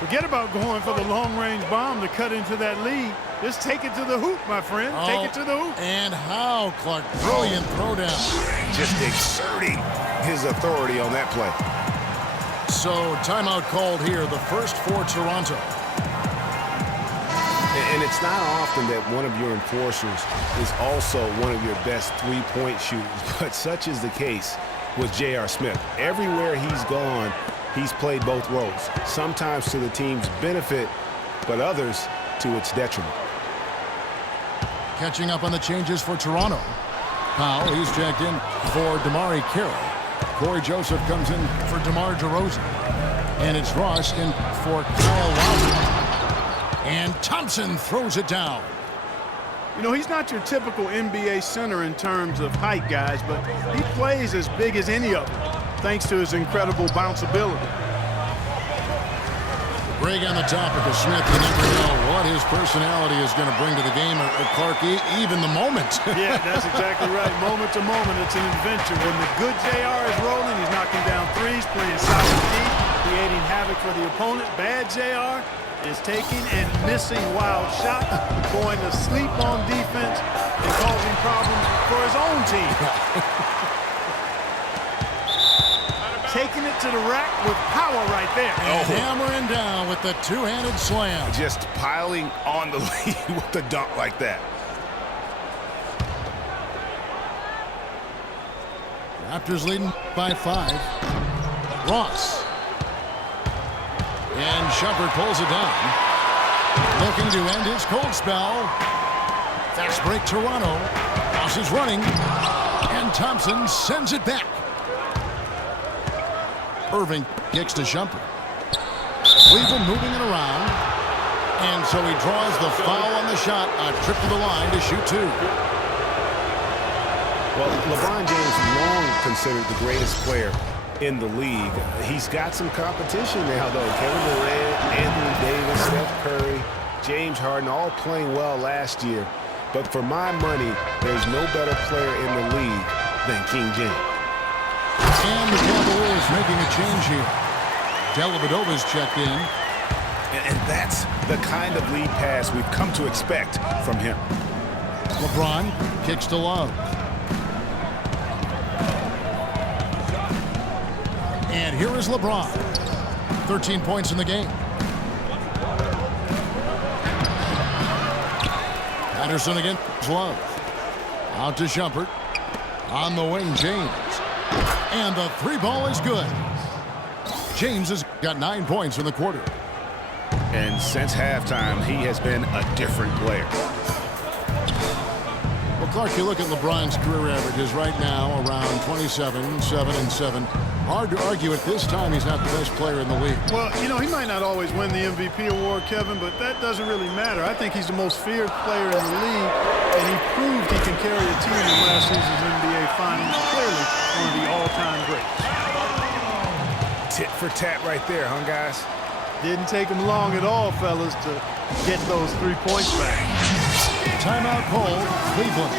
Forget about going for the long-range bomb to cut into that lead. Just take it to the hoop, my friend. Take it to the hoop. And how, Clark? Brilliant throwdown. Just exerting his authority on that play. So, timeout called here, the first for Toronto. And it's not often that one of your enforcers is also one of your best three-point shooters, but such is the case with J.R. Smith. Everywhere he's gone, he's played both roles, sometimes to the team's benefit, but others to its detriment. Catching up on the changes for Toronto. Powell, he's checked in for DeMar Carroll. Corey Joseph comes in for DeMar DeRozan. And it's Ross in for Kyle Lowry. And Thompson throws it down. You know, he's not your typical NBA center in terms of height, guys, but he plays as big as any of them, thanks to his incredible bounceability. Greg, on the topic of Smith, you never know what his personality is going to bring to the game, or Clark, even the moment. Yeah, that's exactly right. Moment to moment, it's an adventure. When the good JR is rolling, he's knocking down threes, playing solid deep, creating havoc for the opponent. Bad JR is taking and missing wild shots, going to sleep on defense, and causing problems for his own team. Taking it to the rack with power right there. And hammering down with the two-handed slam. Just piling on the lead with the dunk like that. Raptors leading by 5. Ross. And Shumpert pulls it down. Looking to end his cold spell. Fast break Toronto. Ross is running. And Thompson sends it back. Irving kicks to Shumpert. Cleveland moving it around. And so he draws the foul on the shot. A trip to the line to shoot 2. Well, LeBron James long considered the greatest player in the league. He's got some competition now, though. Kevin Durant, Anthony Davis, Steph Curry, James Harden, all playing well last year. But for my money, there's no better player in the league than King James. And the Cavaliers making a change here. Dellavedova's checked in. And that's the kind of lead pass we've come to expect from him. LeBron kicks to Love. And here is LeBron. 13 points in the game. Patterson against Love. Out to Shumpert. On the wing, James. And the 3-ball is good. James has got 9 points in the quarter. And since halftime, he has been a different player. Well, Clark, you look at LeBron's career averages right now around 27, 7, and 7. Hard to argue at this time he's not the best player in the league. Well, you know, he might not always win the MVP award, Kevin, but that doesn't really matter. I think he's the most feared player in the league, and he proved he can carry a team in last season's NBA Finals. Clearly one of the all-time greats. Tit for tat right there, huh, guys? Didn't take him long at all, fellas, to get those 3 points back. Timeout called, Cleveland.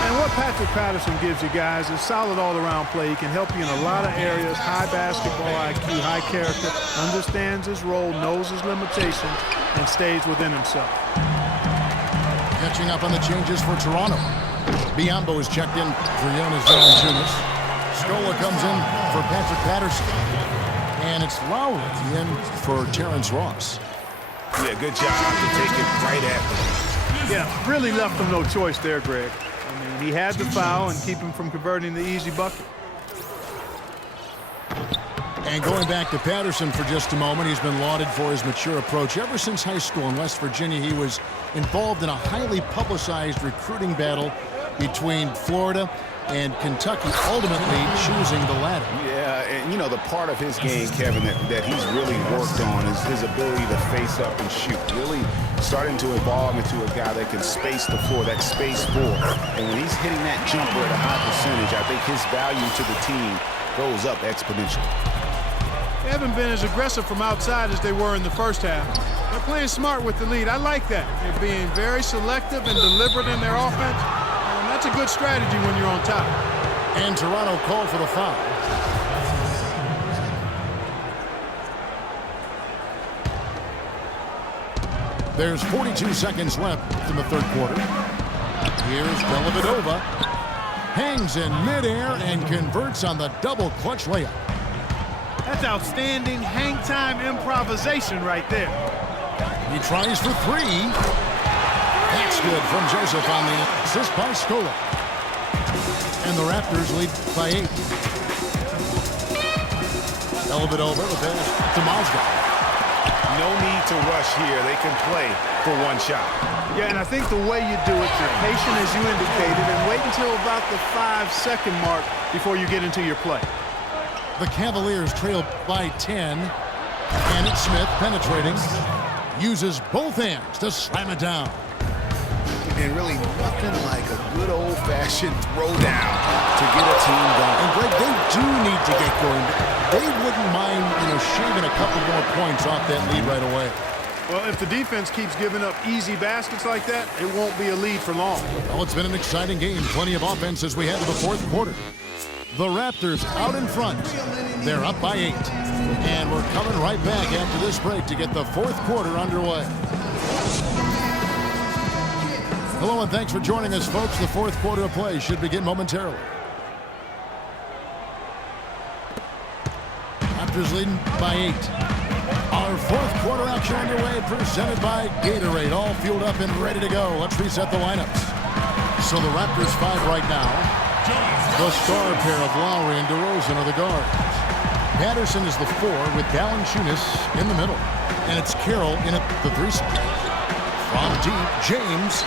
And what Patrick Patterson gives you guys is solid all-around play. He can help you in a lot of areas. High basketball IQ, high character, understands his role, knows his limitations, and stays within himself. Catching up on the changes for Toronto. Biyombo is checked in for Jonas Valanciunas. Scola comes in for Patrick Patterson. And it's Lowry in for Terrence Ross. Yeah, good job to take it right at them. Yeah, really left him no choice there, Greg. I mean, he had the foul and keep him from converting the easy bucket. And going back to Patterson for just a moment, he's been lauded for his mature approach. Ever since high school in West Virginia, he was involved in a highly publicized recruiting battle between Florida and Kentucky, ultimately choosing the latter. Yeah, and you know, the part of his game, Kevin, that he's really worked on is his ability to face up and shoot. Really starting to evolve into a guy that can space the floor, that space four. And when he's hitting that jumper at a high percentage, I think his value to the team goes up exponentially. They haven't been as aggressive from outside as they were in the first half. They're playing smart with the lead. I like that. They're being very selective and deliberate in their offense. That's a good strategy when you're on top. And Toronto called for the foul. There's 42 seconds left in the third quarter. Here's Dellavedova. Hangs in midair and converts on the double clutch layup. That's outstanding hang-time improvisation right there. He tries for three. That's good from Joseph on the assist by Scola. And the Raptors lead by 8. Dellavedova, the pass to Mozgov. No need to rush here. They can play for one shot. Yeah, and I think the way you do it, you're patient as you indicated, and wait until about the 5-second mark before you get into your play. The Cavaliers trail by 10. And it's Smith penetrating. Uses both hands to slam it down. And really nothing like a good old-fashioned throwdown to get a team going. And Greg, they do need to get going. They wouldn't mind, shaving a couple more points off that lead right away. Well, if the defense keeps giving up easy baskets like that, it won't be a lead for long. Well, it's been an exciting game. Plenty of offense as we head to the fourth quarter. The Raptors out in front. They're up by 8. And we're coming right back after this break to get the fourth quarter underway. Hello and thanks for joining us, folks. The fourth quarter of play should begin momentarily. Raptors leading by 8. Our fourth quarter action underway, presented by Gatorade. All fueled up and ready to go. Let's reset the lineups. So the Raptors 5 right now. The star pair of Lowry and DeRozan are the guards. Patterson is the 4 with Valanciunas in the middle. And it's Carroll in at the 3 spot. From deep, James.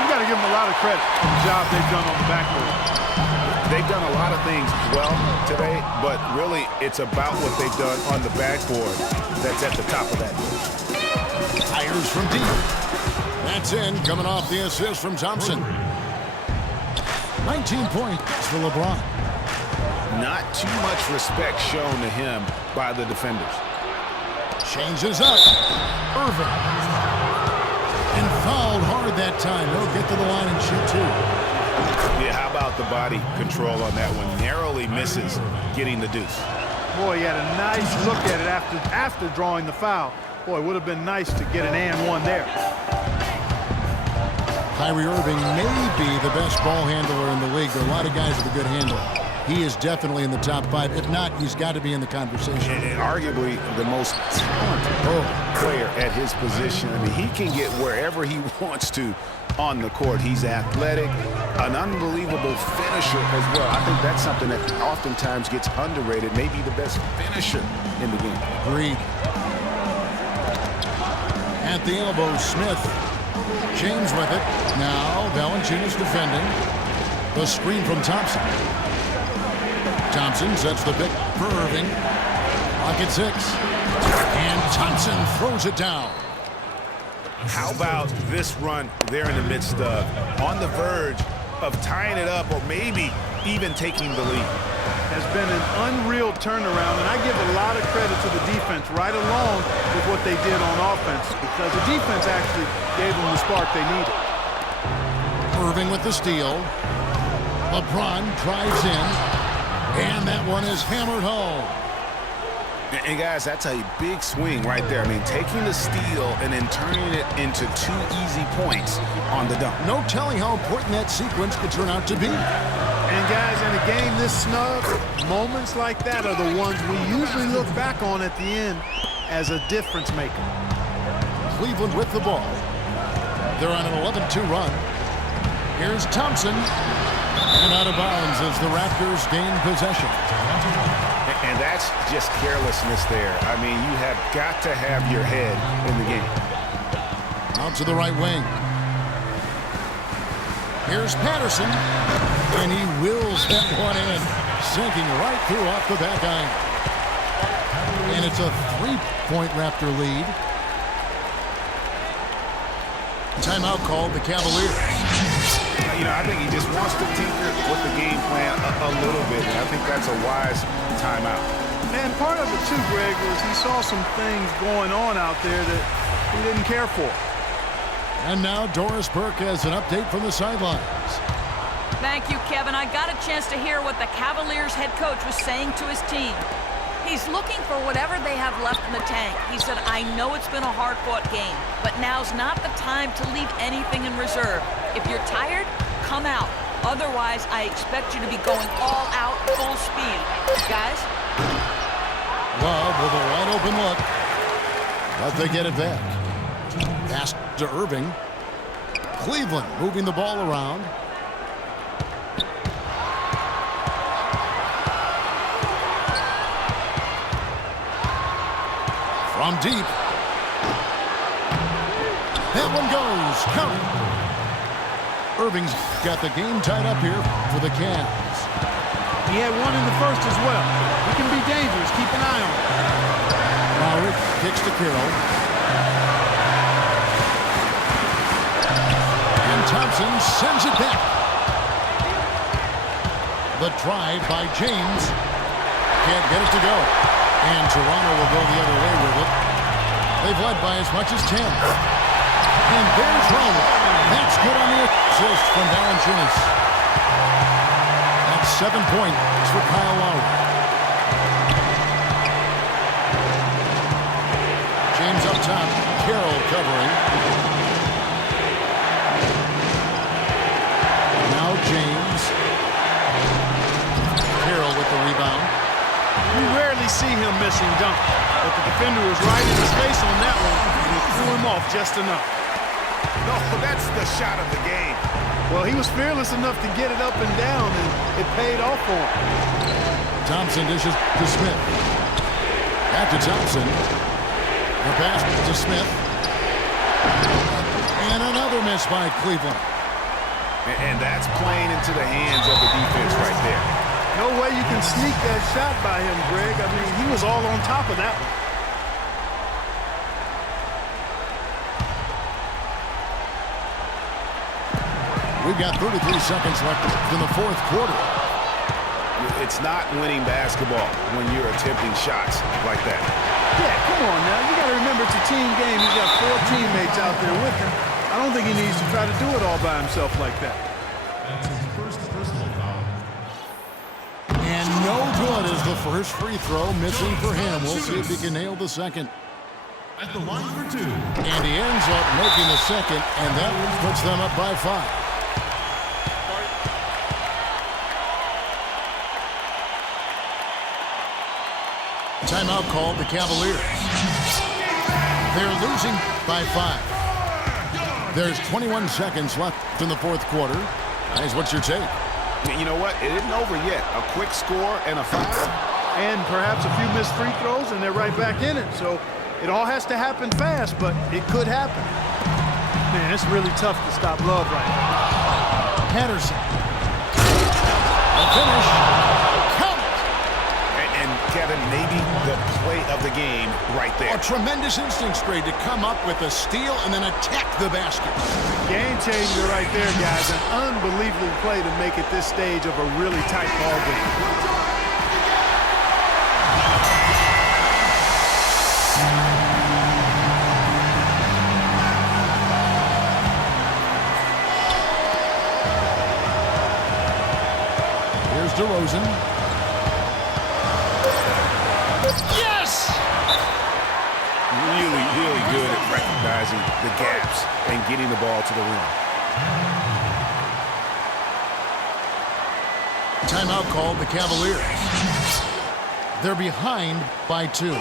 You got to give them a lot of credit for the job they've done on the backboard. They've done a lot of things well today, but really it's about what they've done on the backboard that's at the top of that list. Fires from deep. That's in, coming off the assist from Thompson. 19 points for LeBron. Not too much respect shown to him by the defenders. Changes up. Irving. And fouled hard that time. He'll get to the line and shoot 2. Yeah, how about the body control on that one? Narrowly misses getting the deuce. Boy, he had a nice look at it after drawing the foul. Boy, it would have been nice to get an and one there. Kyrie Irving may be the best ball handler in the league. There are a lot of guys with a good handle. He is definitely in the top 5. If not, he's got to be in the conversation. And arguably the most talented player at his position. I mean, he can get wherever he wants to on the court. He's athletic, an unbelievable finisher as well. I think that's something that oftentimes gets underrated. Maybe the best finisher in the game. Agreed. At the elbow, Smith. James with it. Now, Valanciunas defending. The screen from Thompson. Thompson sets the pick for Irving. Clock at 6. And Thompson throws it down. How about this run they're in the midst of? On the verge of tying it up or maybe even taking the lead. Has been an unreal turnaround, and I give a lot of credit to the defense right along with what they did on offense, because the defense actually gave them the spark they needed. Irving with the steal. LeBron drives in, and that one is hammered home. And guys, that's a big swing right there. I mean, taking the steal and then turning it into 2 easy points on the dunk. No telling how important that sequence could turn out to be. And guys, in a game this snug, moments like that are the ones we usually look back on at the end as a difference maker. Cleveland with the ball. They're on an 11-2 run. Here's Thompson. And out of bounds as the Raptors gain possession. And that's just carelessness there. I mean, you have got to have your head in the game. Out to the right wing. Here's Patterson. And he wills that one in. Sinking right through off the back iron. And it's a 3-point Raptor lead. Timeout called the Cavaliers. I think he just wants to tinker with the game plan a little bit. And I think that's a wise timeout. And part of it too, Greg, was he saw some things going on out there that he didn't care for. And now Doris Burke has an update from the sidelines. Thank you, Kevin. I got a chance to hear what the Cavaliers head coach was saying to his team. He's looking for whatever they have left in the tank. He said, I know it's been a hard-fought game, but now's not the time to leave anything in reserve. If you're tired, come out. Otherwise, I expect you to be going all out, full speed. Guys? Love with a wide open look. But they get it back. Pass to Irving. Cleveland moving the ball around. From deep. That one goes. Count. Irving's got the game tied up here for the Cavs. He had one in the first as well. He can be dangerous. Keep an eye on him. Lowry kicks to Carroll. And Thompson sends it back. The drive by James. Can't get it to go. And Toronto will go the other way with it. They've led by as much as 10. And there's one. That's good on the assist from Valanciunas. That's 7 points for Kyle Lowry. James up top. Carroll covering. Now James. Carroll with the rebound. You rarely see him missing dunk, but the defender was right in his face on that one, and he threw him off just enough. No, that's the shot of the game. Well, he was fearless enough to get it up and down, and it paid off for him. Thompson dishes to Smith. Back to Thompson. The pass to Smith. And another miss by Cleveland. And that's playing into the hands of the defense right there. No way you can sneak that shot by him, Greg. I mean, he was all on top of that one. We've got 33 seconds left in the fourth quarter. It's not winning basketball when you're attempting shots like that. Yeah, come on now. You got to remember it's a team game. He's got 4 teammates out there with him. I don't think he needs to try to do it all by himself like that. That's his first personal foul. And no good is the first free throw missing for him. We'll see if he can nail the second. At the line for 2. And he ends up making the second, and that puts them up by 5. Timeout called the Cavaliers. They're losing by 5. There's 21 seconds left in the fourth quarter. Guys, what's your take? You know what? It isn't over yet. A quick score and a foul. And perhaps a few missed free throws, and they're right back in it. So it all has to happen fast, but it could happen. Man, it's really tough to stop Love right now. Patterson. The finish. And Kevin, maybe the play of the game right there. A tremendous instincts grade to come up with a steal and then attack the basket. Game changer right there, guys. An unbelievable play to make it this stage of a really tight ball game. DeRozan. Yes! Really, really good at recognizing the gaps and getting the ball to the rim. Timeout called the Cavaliers. They're behind by 2.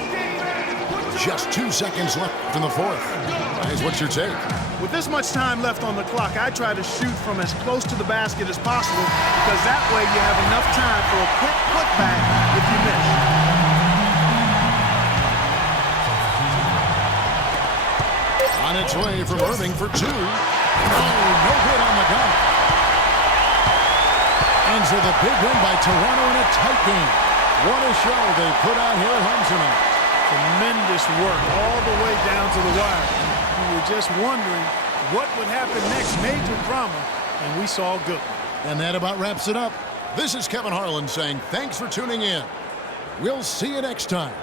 Just 2 seconds left in the fourth. Guys, what's your take? With this much time left on the clock, I try to shoot from as close to the basket as possible because that way you have enough time for a quick putback if you miss. On its way from Irving for 2. Oh, no good on the gun. And so the big win by Toronto in a tight game. What a show they put on here at home tonight. Tremendous work all the way down to the wire. We were just wondering what would happen next. Major drama, and we saw good. And that about wraps it up. This is Kevin Harlan saying thanks for tuning in. We'll see you next time.